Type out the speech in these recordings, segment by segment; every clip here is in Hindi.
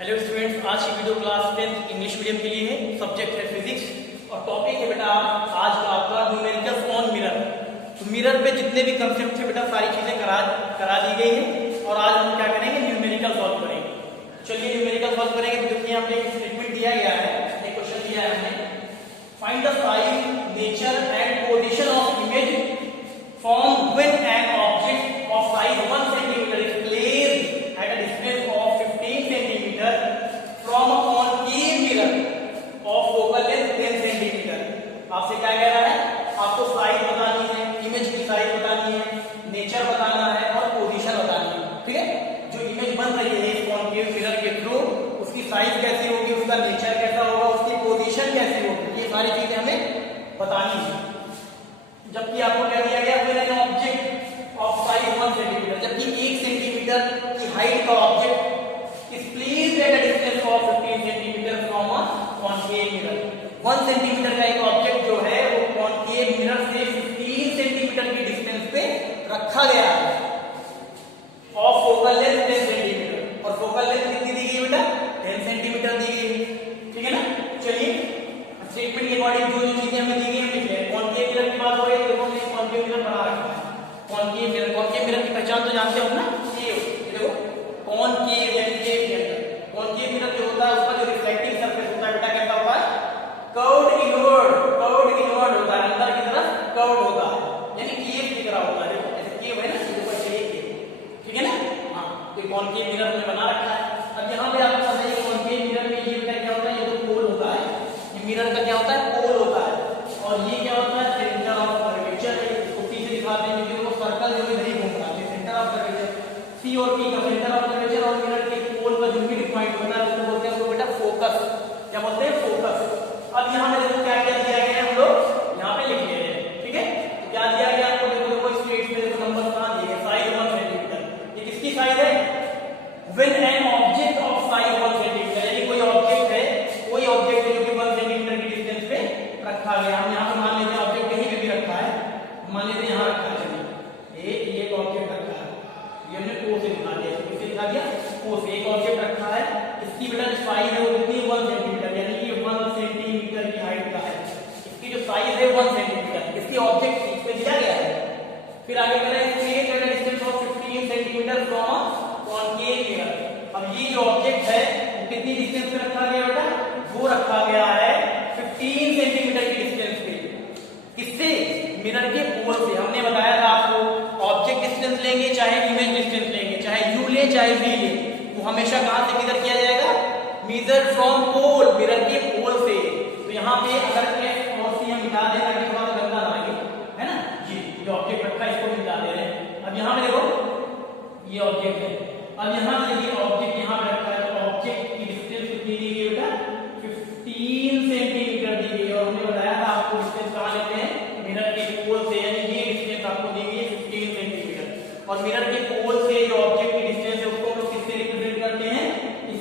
हेलो स्टूडेंट्स, आज की video class 10th English medium के लिए है। सब्जेक्ट है फिजिक्स और टॉपिक है बेटा आज का आपका न्यूमेरिकल्स ऑन मिरर। तो मिरर पे जितने भी कंसेप्ट है बेटा सारी चीजें करा दी गई है और आज हम क्या करेंगे, न्यूमेरिकल सॉल्व करेंगे। चलिए न्यूमेरिकल सॉल्व करेंगे। तो देखिए यहाँ पे एक स्टेटमेंट दिया गया है, एक क्वेश्चन दिया है हमें, find the size, nature and position of image from when an object of size 1 centimetre is placed at a distance of 15 centimetre from a concave mirror of focal length 10 centimetre. आपसे क्या कह रहा है, आपको साइज बतानी है, इमेज की साइज बतानी है, नेचर बताना है और पोजीशन बतानी है। ठीक है, जो इमेज बन रही है इस कॉनकेव मिरर के थ्रू, उसकी साइज कैसी होगी, उसका नेचर कैसा होगा, उसकी पोजीशन कैसी होगी, ये सारी चीजें हमें बतानी है। जबकि आपको क्या दिया गया, when an object of size 1 centimetre, जबकि 1 सेंटीमीटर की हाइट का object is placed at a distance of 15 centimetre from a concave mirror. 1 centimetre का एक ऑब्जेक्ट जो है वो कॉनकेव मिरर से 15 सेंटीमीटर की डिस्टेंस पे रखा गया है ऑफ फोकल लेंथ 10 सेंटीमीटर। और फोकल लेंथ कितनी दी गई बेटा, 10 सेंटीमीटर दी गई है। ठीक है ना। चलिए स्टेटमेंट के अकॉर्डिंग जो जो चीजें हमें दी गई है, कॉनकेव मिरर की बात हो रही है। देखो हमने कॉनकेव मिरर बना रखा है। कॉनकेव मिरर की पहचान तो जानते हो ना, ये देखो कॉनकेव यानी केव के अंदर कॉनकेव मिरर जो होता है उसका जो रिफ्लेक्टिंग सरफेस होता है बेटा कैसा होता है, कर्व्ड इनवर्ड होता है, अंदर की तरफ कर्व्ड होता है, यानी केव की तरह होता है। देखो ऐसे केव है ना, सीधे ऊपर चलिए केव। ठीक है ना। हां, तो कॉनकेव मिरर हमने बना रखा है। अब यहां पे आपको पता है कॉनकेव मिरर में ये बेटा क्या होता है, ये तो पोल होता है, ये मिरर का क्या होता है, पोल होता है। और ये क्या होता है, सेंटर ऑफ कर्वेचर है। इसको पी से दिखाते हैं क्योंकि वो सर्कल जो इधर ही घूम रहा है, सेंटर ऑफ कर्वेचर। सी और पी का सेंटर ऑफ कर्वेचर और मिरर के पोल का जो भी पॉइंट होता है उसको बोलते हैं उसको बेटा फोकस। क्या बोलते हैं, फोकस। अब यहां पे देखो क्या क्या दिया गया है, हम लोग यहां पे लिख ले रहे हैं। ठीक है, तो क्या दिया गया आपको, देखो स्ट्रेट में देखो नंबर कहां दिए हैं, साइज 1 सेंटीमीटर। ये किसकी साइज है, when an object of size 1 centimetre, यानी कोई ऑब्जेक्ट है जो कि 1 सेंटीमीटर की डिस्टेंस पे रखा गया। हम यहां पे मान लेते हैं ऑब्जेक्ट कहीं पे भी रखा है, मान लेते हैं यहां रखा है। चलिए एक ऑब्जेक्ट रखा है, ये हमने ओ से दिखा दिया, किससे दिखा दिया, ओ से। एक ऑब्जेक्ट रखा है, इसकी बेटा जो साइज है वो कितनी, 1 सेंटीमीटर, यानी कि 1 सेंटीमीटर की हाइट का है। इसकी जो साइज है 1 सेंटीमीटर, इसकी ऑब्जेक्ट इस पे दिया गया है। फिर आगे कह रहा है create at a distance of 15 centimetre from concave mirror. अब ये जो ऑब्जेक्ट है वो कितनी डिस्टेंस पे रखा गया बेटा, वो रखा गया है 15 सेंटीमीटर की डिस्टेंस पे। किससे, मिरर के पोल से। हमने बताया था आपको ऑब्जेक्ट डिस्टेंस लेंगे चाहे इमेज डिस्टेंस लेंगे, चाहे यू ले चाहे वी ले, वो हमेशा कहां से मेजर किया जाएगा, मेजर फ्रॉम पोल, मिरर के पोल से। तो यहाँ पे अगर एफ और सी हम मिटा दें ताकि थोड़ा सा गंदा ना लगे, है ना जी, ये ऑब्जेक्ट रखा है इसको मिटा दे रहे हैं। अब यहाँ पे देखो ये ऑब्जेक्ट है, अब यहाँ पे देखिए ऑब्जेक्ट यहाँ पे रखा है, तो ऑब्जेक्ट की डिस्टेंस कितनी दी गई बेटा, 15 सेंटीमीटर दी गई। और हमने बताया था आपको डिस्टेंस कहाँ लेते हैं, मिरर के पोल से, यानी ये डिस्टेंस आपको दी गई है 15 सेंटीमीटर। और मिरर के पोल से जो ऑब्जेक्ट की डिस्टेंस है उसको हम लोग किससे रिप्रेजेंट करते हैं,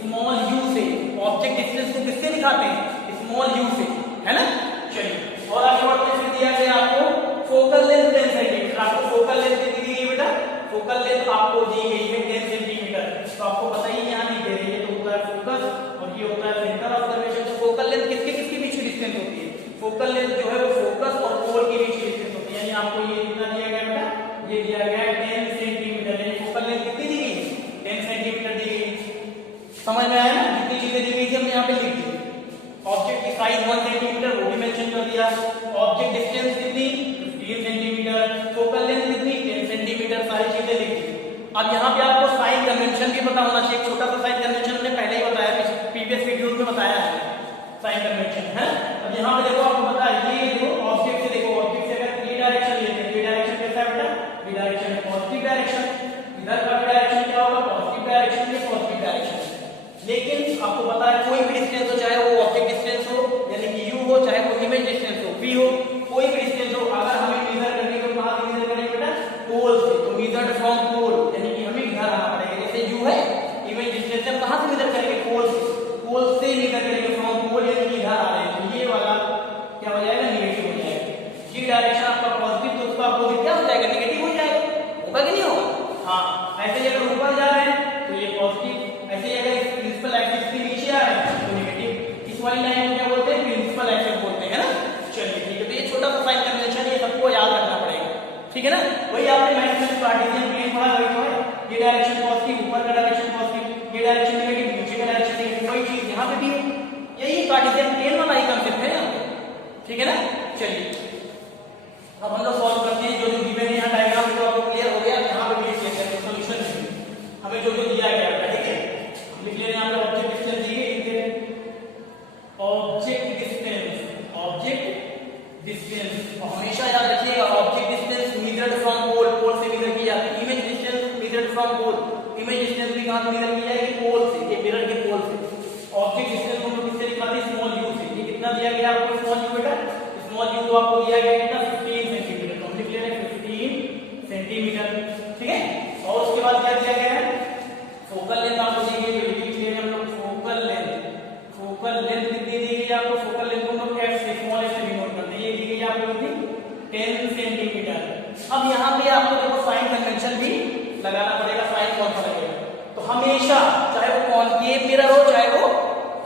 स्मॉल यू से। ऑब्जेक्ट डिस्टेंस को किससे दिखाते हैं, स्मॉल यू से, है ना। चलिए और आगे बढ़ते हैं, दिया गया आपको फोकल लेंथ 10 सेंटीमीटर। आपको फोकल लेंथ कितनी दी गई बेटा, फोकल लेंथ आपको दी गई है 10 सेंटीमीटर। तो आपको पता ही यहाँ नहीं दे रही है, तो होता है फोकस और ये होता है सेंटर ऑफ कर्वेचर। तो फोकल लेंथ किसके किसके बीच की डिस्टेंस होती है, फोकल लेंथ जो है वो फोकस और पोल के बीच की डिस्टेंस होती है। यानी आपको ये कितना दिया गया बेटा, ये दिया गया है 10 सेंटीमीटर। यानी फोकल लेंथ कितनी दी गई, 10 सेंटीमीटर दी गई। समझ में आया ना, जितनी चीजें दी गई थी हमने यहाँ पे लिख दी। ऑब्जेक्ट की साइज 1 सेंटीमीटर वो भी मेंशन कर दिया, ऑब्जेक्ट डिस्टेंस कितनी 15 सेंटीमीटर, फोकल लेंथ कितनी 10 सेंटीमीटर, सारी चीजें लिख दी। अब यहाँ पे आपको साइन कन्वेंशन भी पता होना चाहिए। छोटा सा साइन कन्वेंशन हमने पहले ही बताया, प्रीवियस वीडियो में बताया है साइन कन्वेंशन है। अब यहाँ पे देखो आपको पता है, ये देखो ऑब्जेक्ट से, देखो ऑब्जेक्ट से अगर 3 डायरेक्शन लेते हैं, 3 डायरेक्शन कैसा है बेटा, 3 डायरेक्शन है पॉजिटिव डायरेक्शन, इधर का डायरेक्शन क्या होगा, पॉजिटिव डायरेक्शन, ये पॉजिटिव डायरेक्शन। लेकिन आपको पता है कोई भी डिस्टेंस हो, चाहे वो ऑब्जेक्ट डिस्टेंस हो यानी कि यू हो, चाहे वो इमेज डिस्टेंस हो, वी हो, कोई भी डिस्टेंस हो, अगर हमें मेजर करने को कहां से मेजर करेंगे बेटा, पोल से। तो मेजर्ड फ्रॉम पोल, यानी कि हमें इधर आना पड़ेगा। जैसे यू है, इमेज डिस्टेंस हम कहां से मेजर करेंगे, पोल से। पोल से मेजर करेंगे फ्रॉम पोल, यानी कि इधर आ रहे हैं, तो ये वाला क्या हो जाएगा, नेगेटिव हो जाएगा। ये डायरेक्शन आपका पॉजिटिव, तो उसका अपोजिट क्या हो जाएगा, नेगेटिव हो जाएगा। होगा कि नहीं होगा, हाँ। ऐसे अगर ऊपर जा रहे हैं तो ये पॉजिटिव, ऐसे अगर प्रिंसिपल एक्सिस कार्टेशियन प्लेन पढ़ा वही तो है, ये डायरेक्शन पॉजिटिव, ऊपर का डायरेक्शन पॉजिटिव, ये डायरेक्शन नेगेटिव, नीचे का डायरेक्शन नेगेटिव, वही चीज यहाँ पे भी है। यही कार्टेशियन प्लेन वाला ही कंसेप्ट है यहाँ पे, ठीक है ना। चलिए अब हम लोग सॉल्व करते हैं। जो जो गिवन है यहाँ डायग्राम तो आपको क्लियर हो गया, यहाँ पे भी लिख लेते हैं सॉल्यूशन में हमें जो जो दिया गया है, ठीक है। लिख लेते हैं यहाँ पे ऑब्जेक्ट डिस्टेंस दिए, लिख लेते हैं ऑब्जेक्ट डिस्टेंस, ऑब्जेक्ट डिस्टेंस। और हमेशा याद रखिएगा object distance measured from pole, pole से मेजर की जाती है। Image distance measured from pole, image distance भी कहां से मेजर की जाएगी, पोल से, ये मिरर के पोल से। ऑब्जेक्ट डिस्टेंस हम लोग किससे निकालते हैं, स्मॉल यू से। ये कितना दिया गया आपको स्मॉल यू बेटा, स्मॉल यू तो आपको दिया गया कितना 15 सेंटीमीटर, तो हम लिख ले रहे हैं 15 सेंटीमीटर, ठीक है। और उसके बाद क्या दिया गया है, फोकल लेंथ आपको दी गई है, लिख ले रहे हैं हम लोग फोकल लेंथ। फोकल लेंथ कितनी दी गई है आपको, फोकल लेंथ को हम लोग एफ से, स्मॉल एफ से डिनोट करते हैं। ये दी गई है आपको कितनी 10 सेंटीमीटर। अब यहाँ पे आपको देखो साइन कन्वेंशन भी लगाना पड़ेगा। साइन कौन सा लगेगा, तो हमेशा चाहे वो कॉनकेव मिरर हो चाहे वो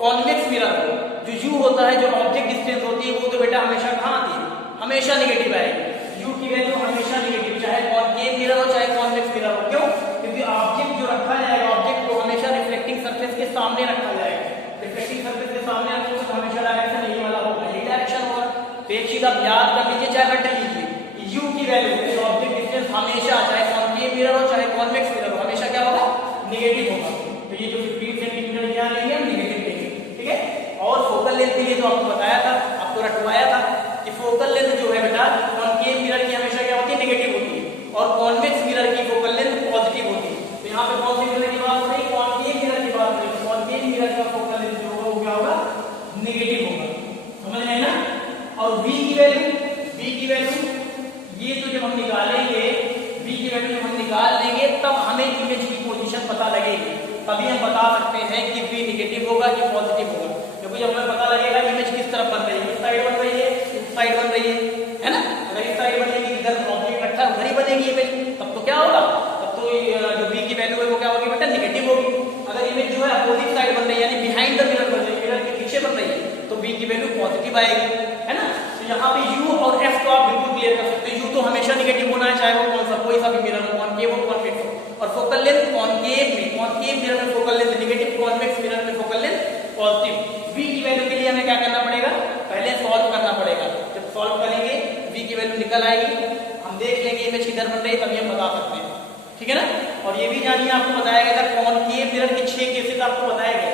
कॉन्वेक्स मिरर हो, जो यू होता है, जो ऑब्जेक्ट डिस्टेंस होती है, वो तो बेटा हमेशा कहाँ आती है, हमेशा नेगेटिव आएगी। यू की वैल्यू हमेशा नेगेटिव, चाहे कॉनकेव मिरर हो चाहे कॉन्वेक्स मिरर हो। क्यों, क्योंकि ऑब्जेक्ट जो रखा जाएगा, ऑब्जेक्ट को हमेशा रिफ्लेक्टिंग सरफेस के सामने रखा जाएगा। रिफ्लेक्टिंग सरफेस के सामने रखोगे तो हमेशा डायरेक्शन यही वाला होगा, यही डायरेक्शन होगा। तो एक चीज आप याद कर लीजिए, चाहे रट लीजिए, यू की वैल्यू ऑब्जेक्ट डिस्टेंस हमेशा, चाहे कॉनकेव मिरर हो चाहे कॉन्वेक्स मिरर हो, हमेशा क्या होगा, नेगेटिव होगा। तो ये जो 15 सेंटीमीटर यहाँ लेंगे हम नेगेटिव लेंगे, ठीक है। और फोकल लेंथ के लिए तो आपको बताया था, आपको रटवाया था कि फोकल लेंथ जो है बेटा कॉनकेव मिरर की हमेशा क्या होती है, नेगेटिव होती है, और कॉन्वेक्स मिरर की फोकल लेंथ पॉजिटिव होती है। तो यहाँ पे कौन सी मिरर की बात हो रही है, कॉनकेव मिरर की बात हो रही है। कॉनकेव मिरर का फोकल लेंथ जो होगा वो क्या होगा, नेगेटिव होगा, समझ रहे हैं ना। और v की वैल्यू ये तो जब हम निकालेंगे, v की वैल्यू जब हम निकाल लेंगे तब हमें इमेज की पोजीशन पता लगेगी, तभी हम बता सकते हैं कि v नेगेटिव होगा कि पॉजिटिव होगा। क्योंकि जब हमें पता लगेगा इमेज किस तरफ बन रही है, इस साइड बन रही है, इस साइड बन रही है ना। अगर इस साइड बनेगी, इधर ऑब्जेक्ट रखा है उधर ही बनेगी इमेज, तब तो क्या होगा, तब तो जो v की वैल्यू है वो क्या होगी बेटा, नेगेटिव होगी। अगर इमेज जो है अपोजिट साइड बन रही है, यानी बिहाइंड द मिरर बन रही है, मिरर के पीछे बन रही है, तो v की वैल्यू पॉजिटिव आएगी, है ना। तो यहाँ पे u और f को आप बिल्कुल क्लियर कर सकते हो। u तो हमेशा नेगेटिव होना है, चाहे वो कौन सा कोई सा भी मिरर हो, कॉनकेव हो कॉन्वेक्स हो। और फोकल लेंथ कॉनकेव मिरर में focal length negative, convex mirror में फोकल लेंथ पॉजिटिव। v की वैल्यू के लिए हमें क्या करना पड़ेगा, पहले सॉल्व करना पड़ेगा। जब सॉल्व करेंगे v की वैल्यू निकल आएगी, हम देख लेंगे इमेज किधर बन रही है, तभी हम बता सकते हैं, ठीक है ना। और ये भी जानिए, आपको बताया गया था कॉनकेव मिरर के 6 केसेस आपको बताए गए।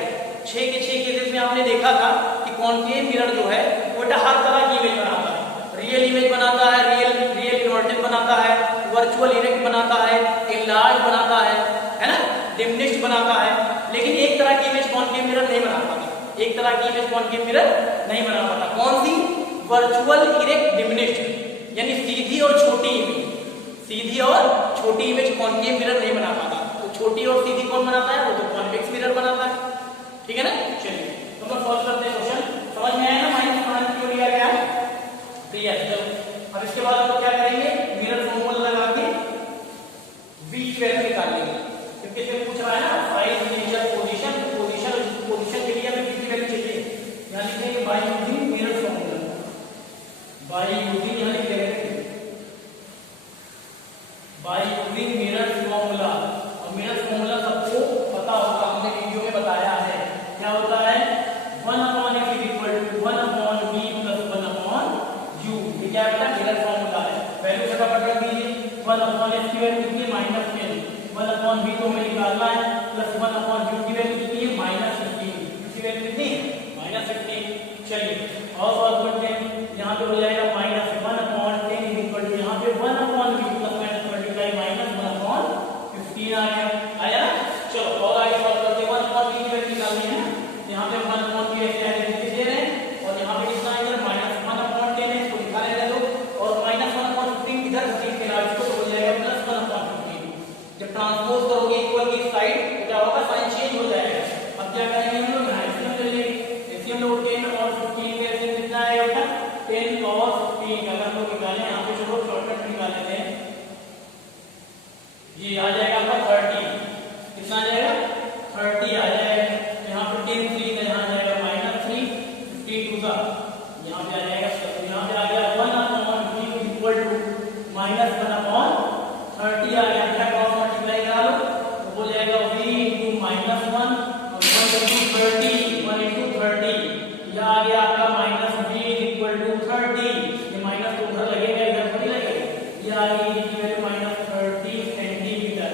6 के 6 केसेस में आपने देखा था कि कॉनकेव मिरर जो है वो हर तरह की इमेज बनाता है। रियल इमेज बनाता है, रियल इन्वर्टेड बनाता है, वर्चुअल इरेक्ट बनाता है, एनलार्ज बनाता है ना, डिमिनिश्ड बनाता है। लेकिन एक तरह की इमेज कॉनकेव मिरर नहीं बना पाता, एक तरह की इमेज कॉनकेव मिरर नहीं बना पाता। कौन सी, वर्चुअल इरेक्ट डिमिनिश्ड, यानी सीधी और छोटी इमेज, सीधी और छोटी इमेज कॉनकेव मिरर नहीं बना पाता। तो छोटी और सीधी कौन बनाता है, वो तो कॉन्वेक्स मिरर बनाता है, ठीक है ना। चलिए तो हम सॉल्व करते हैं क्वेश्चन, समझ में आया ना, माइनस क्यों लिया गया है, ठीक है। अब इसके बाद हम क्या करेंगे, मिरर फॉर्मूला लगा के v की वैल्यू निकाल लेंगे। क्योंकि इसमें पूछ रहा है ना साइज, नेचर, पोजीशन के लिए हमें v की वैल्यू चाहिए। यहाँ लिखेंगे by using mirror formula, by using, यहाँ लिख देंगे बाय यूजिंग मिरर फॉर्मूला। और मिरर फॉर्मूला सबको पता होगा, हमने वीडियो में बताया है। क्या होता है, 1/x = 1/v + 1/u। ये क्या बेटा, मिरर फॉर्मूला है। वैल्यू फटाफट रख दीजिए, 1/x की वैल्यू कितनी है, -10, 1/v तो हमें निकालना है, प्लस 1/u की वैल्यू कितनी है, -15, इसकी वैल्यू कितनी, -15। चलिए और सॉल्व करते हैं। यहाँ पे हो जाएगा -1/10 = यहाँ पे 1/v + मल्टीप्लाई -1/15 आ गया, आया ना। चलो और आगे सॉल्व करते हैं। 1/v की वैल्यू निकालनी है, यहाँ पे 1 की वैल्यू दे रहे हैं, और यहाँ पे कितना आएगा, -1/10 है, इसको निकाल लेने दो, और -1/15 इधर घसीट के लाओ, इसको तो हो जाएगा +1/15। जब ट्रांसपोज करोगे इक्वल की साइड तो क्या होगा, साइन चेंज हो जाएगा। अब क्या करेंगे हम लोग, एलसीएम ले लेंगे। एलसीएम लो 10 और 15 के एलसीएम कितना आएगा बेटा, 10 और 15। अगर हम लोग निकालें, यहाँ पे चलो शॉर्टकट निकाल लेते हैं, ये आ जाएगा आपका 30। कितना आ जाएगा, 30 आ जाएगा। यहाँ पे 10 3 यहाँ आ जाएगा -3, 52 का यहाँ पे आ जाएगा, यहाँ पे आ गया 1/v = -1/30 आ गया। 30, 1 into 30, यह आ गया आपका माइनस v इक्वल टू 30, ये माइनस तो उधर लगेगा इधर थोड़ी लगेगा, ये आ गई v की वैल्यू माइनस 30 सेंटीमीटर,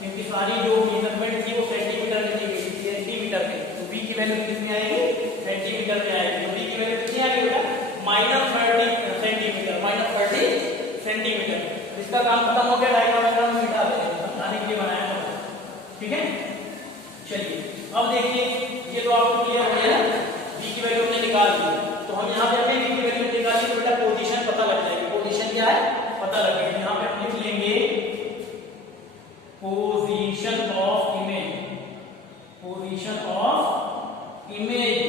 क्योंकि सारी जो मेजरमेंट थी वो सेंटीमीटर में दी गई थी, सेंटीमीटर में, तो v की वैल्यू कितनी आएगी, सेंटीमीटर में आएगी, तो v की वैल्यू कितनी आ गई बेटा माइनस 30 सेंटीमीटर, माइनस 30 सेंटीमीटर। इसका काम खत्म हो गया, डायग्राम मिटा देंगे, समझाने के लिए बनाया था, ठीक है। चलिए अब देखिए, ये तो आपको क्लियर हो गया ना, v की वैल्यू हमने निकाल दी, तो हम यहाँ पे अपने v की वैल्यू निकाली तो बेटा पोजीशन पता लग जाएगी, पोजीशन क्या है पता लग जाएगी। यहाँ पे हम लिख लेंगे position of image, position of image,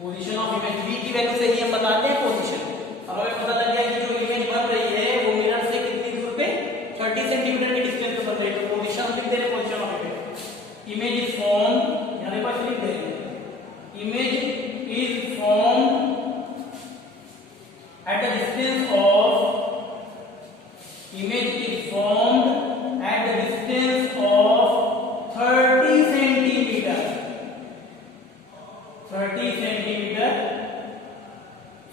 position of image, v की वैल्यू से ही हम बताते हैं पोजीशन। अब हमें पता लग गया कि जो इमेज बन रही है वो मिरर से कितनी दूर पे 30 सेंटीमीटर के डिस्टेंस पे बन रही है, तो पोजीशन लिख दे रहे, position of image, image is formed, यहां पर लिख दे रहे, image is formed at the distance of, image is formed at the distance of 30 centimetre, 30 centimetre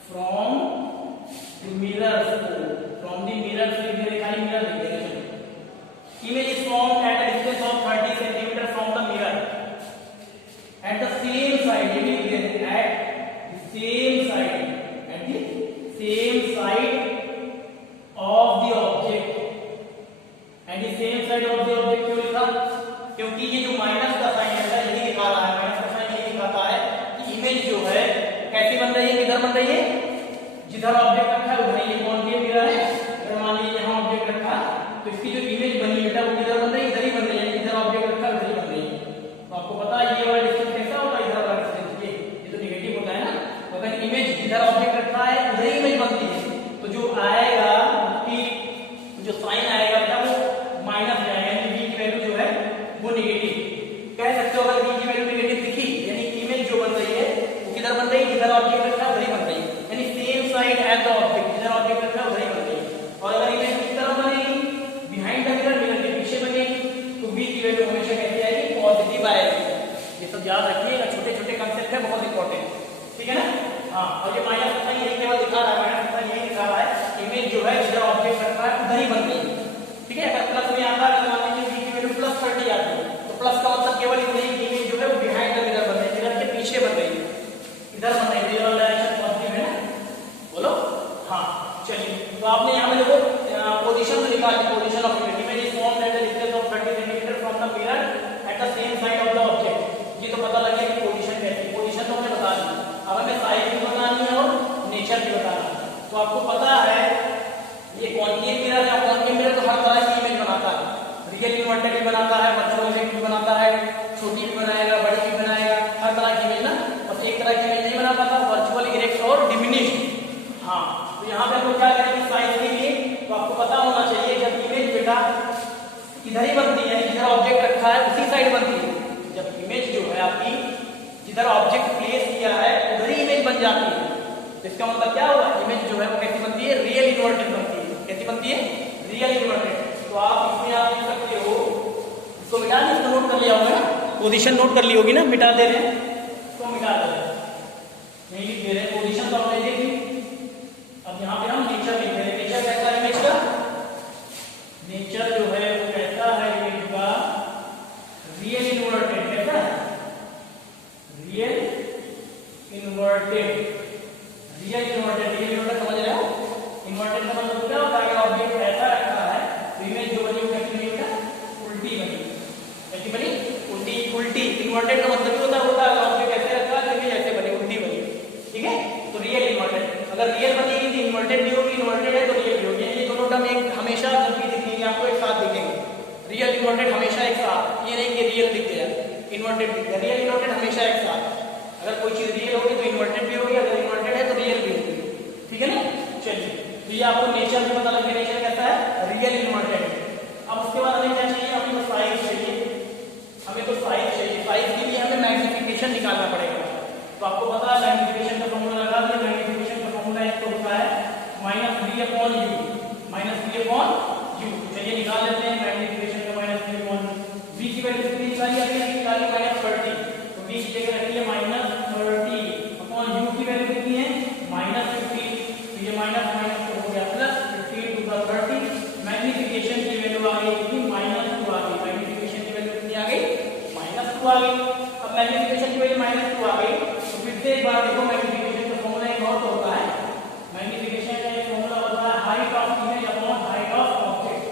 from the mirror, from the mirror से खाली मिरर लिख देंगे, image is formed at a distance of 30 cm from the mirror at the same side, at the same side, at the same side of the object, at the same side of the object क्यों लिखा, क्योंकि ये जो माइनस का साइन है यही दिखा रहा है, माइनस का साइन यही दिखाता है कि इमेज जो है कैसी बन रही है, किधर बन रही है, जिधर ऑब्जेक्ट रखा है उधर, ये कौन सी मिरर है, अगर मान लीजिए यहाँ ऑब्जेक्ट रखा तो इसकी जो इमेज बनी बेटा वो किधर बन रही है, इधर ही बन रही है, इधर ऑब्जेक्ट रखा उधर ही बन रही है। तो आपको पता है ये वाला डिस्टेंस कैसा होता है, इधर वाला डिस्टेंस ये तो नेगेटिव होता है ना, तो अगर इमेज जिधर ऑब्जेक्ट रखा है उधर ही इमेज बनती है, तो जो आएगा उसकी जो साइन आएगा बेटा वो माइनस में आएगा, यानी v की वैल्यू जो है वो नेगेटिव कह सकते हो। अगर v की वैल्यू नेगेटिव दिखी यानी इमेज जो बन रही है वो किधर बन रही है, जिधर ऑब्जेक्ट रखा है उधर ही बन रही है, यानी same side as the object, जिधर ऑब्जेक्ट रखा है उधर ही बन रही है। और अगर इमेज किस तरफ बनेगी, बिहाइंड द मिरर, मिरर के पीछे बनेगी, तो v की वैल्यू हमेशा कैसी आएगी, पॉजिटिव आएगी। ये सब याद रखिएगा, छोटे छोटे कांसेप्ट है, बहुत इंपॉर्टेंट, ठीक है ना। हाँ, और ये माइनस का साइन यही केवल दिखा रहा है, माइनस का साइन यही दिखा रहा है इमेज जो है जिधर ऑब्जेक्ट रखा है उधर ही बन रही है, ठीक है। अगर प्लस में आता है, मान लीजिए v की वैल्यू प्लस 30 आती है, तो प्लस का मतलब केवल इतना ही कि इमेज जो है वो बिहाइंड द मिरर बन रही है, मिरर के पीछे बन रही है, इधर बन रही है, ये वाला डायरेक्शन पॉजिटिव है ना, बोलो हाँ। चलिए तो आपने यहाँ पे देखो पोजीशन तो निकाल दी, position of image, image is formed at the distance of 30 centimetre from the mirror at the same side of the object, ये तो पता लग गया कि पोजीशन कैसी, पोजीशन तो हमने बता दी, अब हमें साइज भी बतानी है और नेचर भी बताना है। तो आपको पता है ये कॉन्केव मिरर है, कॉन्केव मिरर तो हर तरह की इमेज बनाता है, रियल इन्वर्टेड भी बनाता है, वर्चुअल इमेज भी बनाता है, छोटी भी बनाएगा, बड़ी भी बनाएगा, हर तरह की इमेज ना, बस एक तरह की इमेज नहीं बना पाता, वर्चुअल, इरेक्ट और डिमिनिश्ड। हाँ, तो यहाँ पे हम लोग क्या करेंगे साइज के लिए, तो आपको पता होना चाहिए जब इमेज बेटा इधर ही बनती है, जिधर ऑब्जेक्ट रखा है उसी साइड बनती है, जब इमेज जो है आपकी जिधर ऑब्जेक्ट प्लेस किया है उधर ही इमेज बन जाती है, तो इसका मतलब क्या हुआ, इमेज जो है वो कैसी बनती है, रियल इन्वर्टेड बनती है, कैसी बनती है, रियल इन्वर्टेड। तो आप इसमें आप लिख सकते हो, इसको मिटा दें, इसको नोट कर लिया होगा ना, पोजीशन नोट कर ली होगी ना, मिटा दे रहे हैं तो मिटा दे रहे हैं, नहीं लिख दे रहे हैं, पोजीशन तो हमने देखी। अब यहाँ पे हम नेचर लिख रहे हैं, नेचर कैसा है इमेज का, नेचर जो है वो कहता है इमेज का रियल इन्वर्टेड, कैसा है, real inverted, real inverted, real inverted समझ रहे हो, इन्वर्टेड का मतलब क्या होता है, अगर ऑब्जेक्ट ऐसा रखा है तो इमेज जो बनी वो कैसी बनी बेटा, उल्टी बनी, कैसी बनी, उल्टी, उल्टी, इन्वर्टेड का मतलब होता है ऑब्जेक्ट ऐसे रखा है तो इमेज ऐसे बनी, उल्टी बनी, ठीक है। तो रियल इन्वर्टेड, अगर रियल बनेगी तो इन्वर्टेड भी होगी, इन्वर्टेड है तो रियल भी होगी, ये दोनों टर्म एक हमेशा जब भी दिखेंगे आपको एक साथ दिखेंगे, रियल इन्वर्टेड हमेशा एक साथ, ये नहीं कि रियल दिख गया इन्वर्टेड दिख गया, रियल इन्वर्टेड हमेशा एक साथ, अगर कोई चीज रियल होगी तो इन्वर्टेड भी होगी, अगर इन्वर्टेड है तो रियल भी होगी, ठीक है ना। चलिए तो ये आपको नेचर भी पता लग गया, नेचर कैसा है, रियल इन्वर्टेड। अब उसके बाद हमें क्या चाहिए, हमें तो साइज चाहिए, हमें तो साइज चाहिए, साइज के लिए हमें मैग्निफिकेशन निकालना पड़ेगा। तो आपको पता है मैग्निफिकेशन का फॉर्मूला लगा दिया, मैग्निफिकेशन का फॉर्मूला एक तो होता है -v/u, -v/u। चलिए निकाल लेते हैं मैग्निफिकेशन का, -v/u, v की वैल्यू कितनी निकाली, अभी निकाली -30, -2 आ गई। अब मैग्नीफिकेशन की वजह -2 आ गई, तो फिर से एक बार देखो मैग्नीफिकेशन का फॉर्मूला एक और तो होता है। मैग्नीफिकेशन का एक फॉर्मूला होता है height of image upon height of object.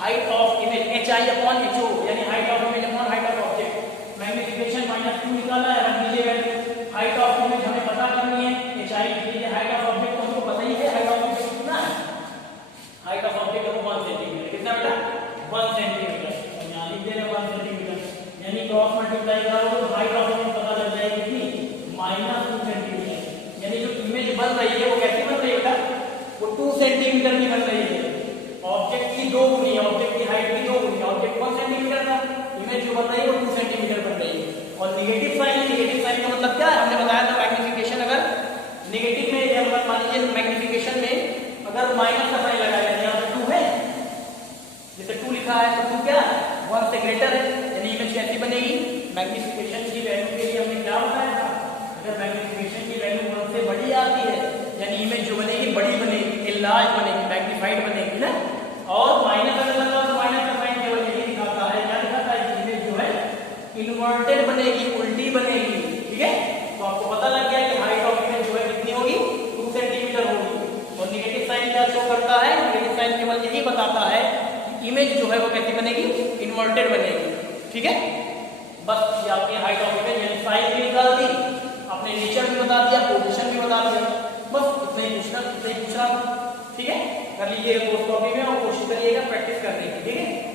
Height of image HI upon HO, यानी height of image upon height of object. Magnification -2 निकाला है, रख दीजिए वैल्यू। हाइट ऑफ इमेज हमें पता करनी है, HI के लिए हाइट ऑफ ऑब्जेक्ट तो हमको पता ही है, हाइट ऑफ ऑब्जेक्ट कितना है, हाइट ऑफ ऑब्जेक्ट है 1 सेंटीमीटर। कितना बेटा 1 सेंटीमीटर, यहाँ लिख दे रहे 1 सेंटीमीटर, यानी क्रॉस मल्टीप्लाई करो तो हाइट ऑफ इमेज पता लग जाएगी कितनी -2 सेंटीमीटर। यानी जो इमेज बन रही है वो कैसी बन रही है बेटा, वो 2 सेंटीमीटर की बन रही है। ऑब्जेक्ट की 2 गुनी, ऑब्जेक्ट की हाइट की 2 गुनी, ऑब्जेक्ट 1 सेंटीमीटर था, इमेज जो बन रही है वो 2 सेंटीमीटर बन रही है। और नेगेटिव साइन का मतलब क्या है, हमने बताया था मैग्नीफिकेशन अगर नेगेटिव में या मतलब मान लीजिए मैग्नीफिकेशन में अगर माइनस का साइन लगाया जाए, यहाँ पे 2 है, जैसे 2 लिखा है तो 2 क्या है 1 से ग्रेटर है, यानी इमेज कैसी बनेगी, मैग्नीफिकेशन की वैल्यू के लिए हमने क्या बताया था, अगर मैग्नीफिकेशन की वैल्यू 1 से बड़ी आती है यानी इमेज जो बनेगी बड़ी बनेगी, एनलार्ज बनेगी, मैग्नीफाइड बनेगी ना। और माइनस अगर लगा तो माइनस का साइन केवल यही दिखाता है, क्या दिखाता है, इमेज जो है इन्वर्टेड बनेगी, उल्टी बनेगी। ठीक है, तो आपको पता लग गया कि हाइट ऑफ इमेज जो है कितनी होगी 2 सेंटीमीटर होगी। और नेगेटिव साइन क्या शो करता है, नेगेटिव साइन केवल यही बताता है कि इमेज जो है वो कैसी बनेगी, इन्वर्टेड बनेगी। ठीक है, बस ये आपकी हाइट ऑफ इमेज यानी साइज भी निकाल दी, आपने नेचर भी बता दिया, पोजीशन भी बता दिया, बस इतना ही पूछना। ठीक है, कर लीजिएगा कोर्स कॉपी में और कोशिश करिएगा प्रैक्टिस करने की। ठीक है।